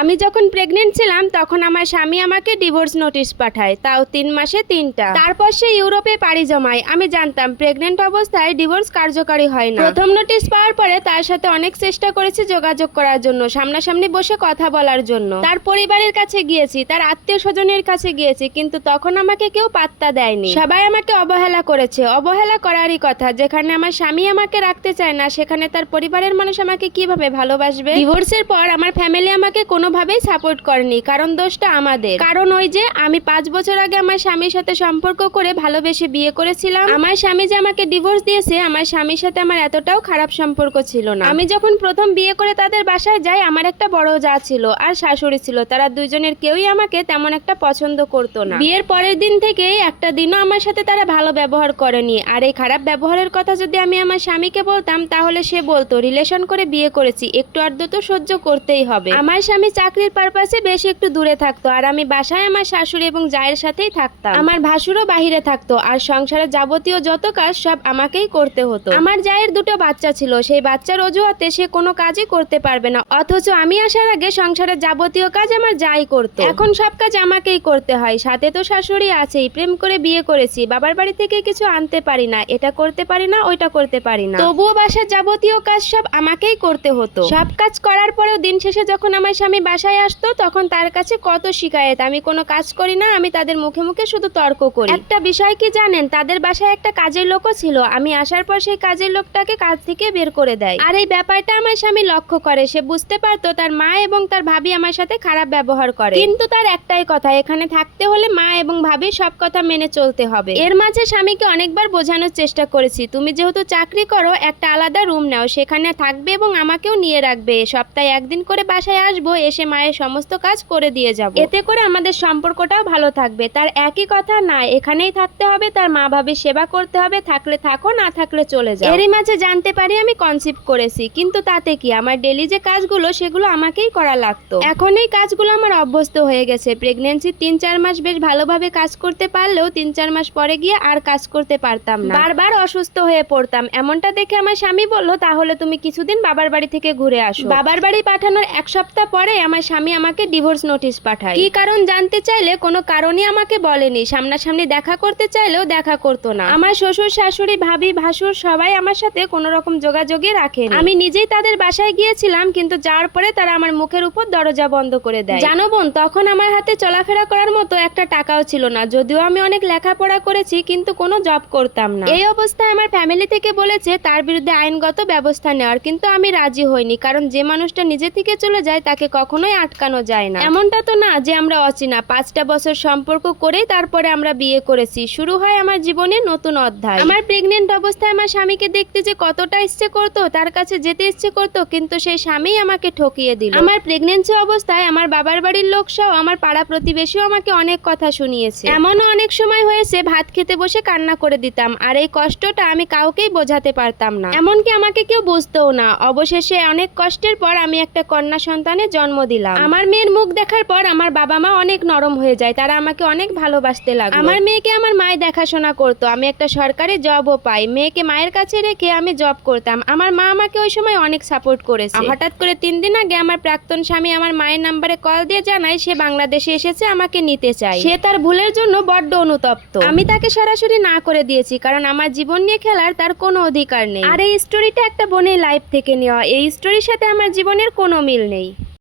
আমি যখন প্রেগনেন্ট ছিলাম, তখন আমার স্বামী আমাকে ডিভোর্স নোটিশ পাঠায়, তাও তিন মাসে তিনটা। তারপর সে ইউরোপে পাড়ি জমায়। আমি জানতাম প্রেগনেন্ট অবস্থায় ডিভোর্স কার্যকারী হয় না। প্রথম নোটিশ পাওয়ার পরে তার সাথে অনেক চেষ্টা করেছি যোগাযোগ করার জন্য, সামনাসামনি বসে কথা বলার জন্য। তার পরিবারের কাছে গিয়েছি, তার আত্মীয় স্বজনের কাছে গিয়েছি, কিন্তু তখন আমাকে কেউ পাত্তা দেয়নি। সবাই আমাকে অবহেলা করেছে। অবহেলা করারই কথা, যেখানে আমার স্বামী আমাকে রাখতে চায় না, সেখানে তার পরিবারের মানুষ আমাকে কীভাবে ভালোবাসবে? ডিভোর্সের পর আমার ফ্যামিলি আমাকে কোনোভাবেই সাপোর্ট করেনি, কারণ দোষটা আমাদের। কারণ ওই যে আমি পাঁচ বছর আগে আমার স্বামীর সাথে সম্পর্ক করে ভালোবেসে বিয়ে করেছিলাম। আমার স্বামী যে আমাকে ডিভোর্স দিয়েছে, আমার স্বামীর সাথে আমার এতটাও খারাপ সম্পর্ক ছিল না। আমি যখন প্রথম বিয়ে করে তাদের বাসায় যাই, আমার একটা বড় যা ছিল আর শাশুড়ি ছিল, তারা দুইজনের কেউই আমাকে তেমন একটা পছন্দ করতো না। বিয়ের পরের দিন থেকেই একটা দিনও আমার সাথে তারা ভালো ব্যবহার করেনি। আর এই খারাপ ব্যবহারের কথা যদি আমি আমার স্বামীকে বলতাম, তাহলে সে বলতো, রিলেশন করে বিয়ে করেছি, একটু আধটু তো সহ্য করতেই হবে। আমার স্বামী চাকরির পারপাসে বেশ একটু দূরে থাকতো। আর আমি বাসায় আমার শাশুড়ি এবং জায়ের সাথেই থাকতাম। আমার ভাসুরও বাহিরে থাকতো আর সংসারের যাবতীয় যত কাজ সব আমাকেই করতে হতো। আমার জায়ের দুটো বাচ্চা ছিল। সেই বাচ্চার অজুহাতে সে কোনো কাজই করতে পারবে না। অথচ আমি আসার আগে সংসারের যাবতীয় কাজ আমার যাই করতো। এখন সব কাজ আমাকেই করতে হয়। সাথে তো শাশুড়ি আছেই। প্রেম করে বিয়ে করেছি। বাবার বাড়ি থেকে কিছু আনতে পারি না। এটা করতে পারি না, ওইটা করতে পারি না। তবুও বাসার যাবতীয় কাজ সব আমাকেই করতে হতো। সব কাজ করার পরেও দিন শেষে যখন আমার স্বামী বাসায় আসতো, তখন তার কাছে কত শিকায়ত? আমি কোনো কাজ করি না, আমি তাদের মুখে মুখে শুধু তর্ক করি। একটা বিষয় কি জানেন? তাদের বাসায় একটা কাজের লোকও ছিল। আমি আসার পর সেই কাজের লোকটাকে কাজ থেকে বের করে দেয়। আর এই ব্যাপারটা আমার স্বামী লক্ষ্য করে। সে বুঝতে পারতো তার মা এবং তার ভাবি আমার সাথে খারাপ ব্যবহার করে। কিন্তু তার একটাই কথা, এখানে থাকতে হলে মা এবং ভাবি সব কথা মেনে চলতে হবে। এর মাঝে স্বামীকে অনেকবার বোঝানোর চেষ্টা করেছি। তুমি যেহেতু চাকরি করো, একটা আলাদা রুম নাও। সেখানে থাকবে এবং আমাকেও নিয়ে রাখবে। সপ্তাহে একদিন করে বাসায় আসব, এসে মায়ের সমস্ত কাজ করে দিয়ে যাব। এতে করে আমাদের সম্পর্কটাও ভালো থাকবে। তার একই কথা না, এখানেই থাকতে হবে, তার মা ভাবির সেবা করতে হবে, থাকলে থাকো, না থাকলে চলে যাও। এরই মাঝে জানতে পারি আমি কনসিভ করেছি, কিন্তু তাতে কি? আমার ডেলি যে কাজগুলো, সেগুলো আমাকেই করা লাগতো। এখন এই কাজগুলো আমার অভ্যস্ত হয়ে গেছে। প্রেগনেন্সি তিন চার মাস বেশ ভালোভাবে কাজ করতে পারলেও তিন চার মাস পরে গিয়ে আর কাজ করতে পারতাম না। বারবার অসুস্থ হয়ে পড়তাম। এমনটা দেখে আমার স্বামী বলল, তাহলে তুমি কিছুদিন বাবার বাড়ি থেকে ঘুরে আসো। বাবার বাড়ি পাঠানোর এক সপ্তাহ পরে আমার স্বামী আমাকে ডিভোর্স নোটিশ পাঠায়। কি কারণ জানতে চাইলে কোনো কারণই আমাকে বলেনি। সামনাসামনি দেখা করতে চাইলেও দেখা করতো না। আমার শ্বশুর, শাশুড়ি, ভাবি, ভাসুর সবাই আমার সাথে কোনো রকম যোগাযোগই রাখেন। আমি নিজেই তাদের বাসায় গিয়েছিলাম, কিন্তু যাওয়ার পরে তারা আমার মুখের উপর দরজা বন্ধ করে দেয়। জানো বোন, তখন আমার হাতে চলাফেরা করার মতো একটা টাকাও ছিল না। যদিও আমি অনেক লেখাপড়া করেছি, কিন্তু কোনো জব করতাম না। এই অবস্থায় আমার ফ্যামিলি থেকে বলেছে, তার বিরুদ্ধে আইনগত ব্যবস্থা নেওয়ার। কিন্তু আমি রাজি হইনি, কারণ যে মানুষটা নিজে থেকে চলে যায়, তাকে কখনোই আটকানো যায় না। এমনটা তো না যে আমরা অচেনা। পাঁচটা বছর সম্পর্ক করেই তারপরে আমরা বিয়ে করেছি। শুরু হয় আমার জীবনে নতুন অধ্যায়। আমার প্রেগনেন্ট অবস্থায় আমার স্বামীকে দেখতে যে কতটা ইচ্ছে করতো তার কাছে যেতে ইচ্ছে করতো কিন্তু সেই স্বামী আমাকে ঠকিয়ে দিল। আমার প্রেগনেন্সি অবস্থায় আমার বাবার বাড়ির লোক সহ আমার পাড়া প্রতিবেশীও আমাকে অনেক কথা শুনিয়েছে। এমনও অনেক সময় হয়েছে ভাত খেতে বসে কান্না করে দিতাম আর এই কষ্টটা আমি কাউকেই বোঝাতে পারতাম না। এমনকি আমাকে কেউ বুঝতেও না। অবশেষে অনেক কষ্টের পর আমি একটা কন্যা সন্তানের জন্ম দিলাম। আমার মেয়ের মুখ দেখার পর আমার বাবা মা অনেক নরম হয়ে যায় তারা আমাকে অনেক ভালোবাসতে লাগল। আমার মেয়েকে আমার মায়ের দেখাশোনা করতো আমি একটা সরকারি জবও পাই। মেয়েকে মায়ের কাছে রেখে আমি জব করতাম। আমার মা আমাকে ওই সময় অনেক সাপোর্ট করেছে। হঠাৎ করে তিন দিন আগে আমার প্রাক্তন স্বামী আমার মায়ের নাম্বারে কল দিয়ে জানায় সে বাংলাদেশে এসেছে আমাকে নিতে চায়। সে তার ভুলের জন্য বড্ড অনুতপ্ত। আমি তাকে সরাসরি না করে দিয়েছি কারণ আমার জীবন নিয়ে খেলার তার কোনো অধিকার নেই। আর এই স্টোরিটা একটা বোনের লাইফ থেকে নেওয়া। এই স্টোরির সাথে আমার জীবনের কোনো মিল নেই।